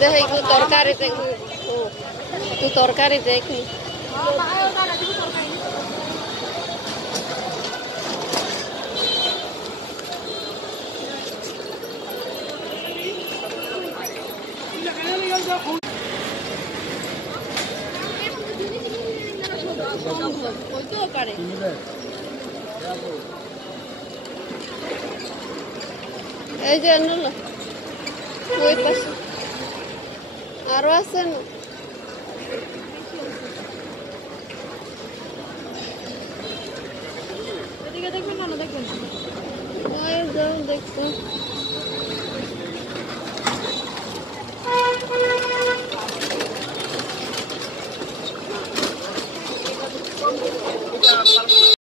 देखो तरकारी देखो तू तरकारी देखो এই যে আনলো ওই পাশে আরো আছে না এদিকে দেখবেন না দেখবেন ওই যাও দেখো